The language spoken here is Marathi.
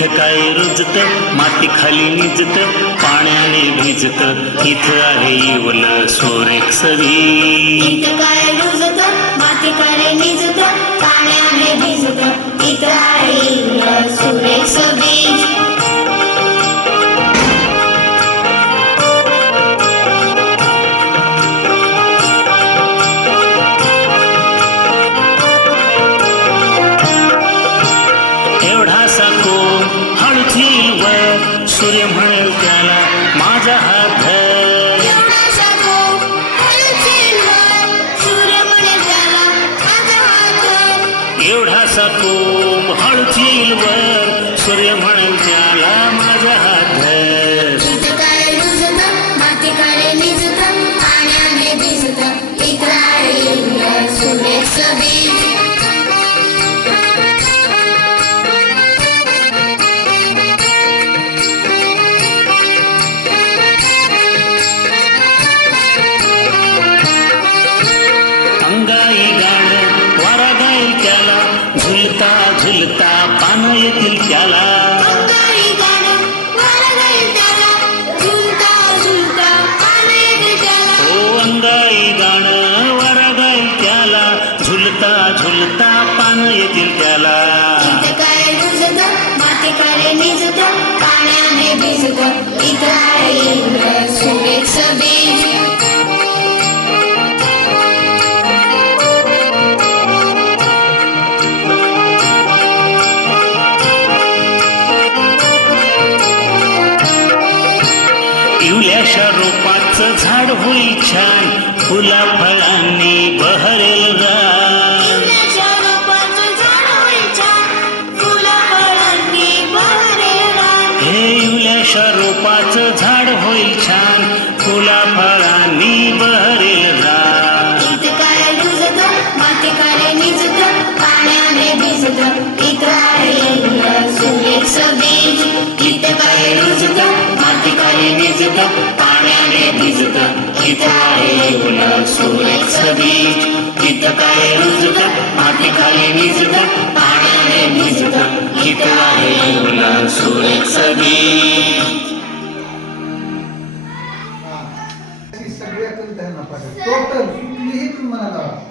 इथं काय रुजत माती खाली निजत पाण्याने भिजत. इथं आहे इवल सुरेख सवी इथं काय रुजत माती काय निजत पाण्याने भिजत. इथं आहे इवलं सुरेख सभी. एवढासा कोण हळूतील वर सूर्य म्हणेल त्याला माझा हात धर. एवढासा कोंब हळूतील वर सूर्य म्हणेल त्याला माझा हात धर. येते त्याला. ओ अंगाई गाणं त्याला. झुलता झुलता पानं येतील त्याला. पाण्याने भिजत, रोपाचं झाड होईल छान फुला फळांनी बहरेल रान. हे इवल्याशा रोपाचं झाड होईल छान फुला फळांनी काय पाण्याने भिजत, तिथं आहे इवलं सुरेख सभी. इथं काय रुजत, माती खाली निजत, पाण्याने भिजत, तिथं आहे इवलं सुरेख सभी. टोटल कुठलीही तुम्ही म्हणाला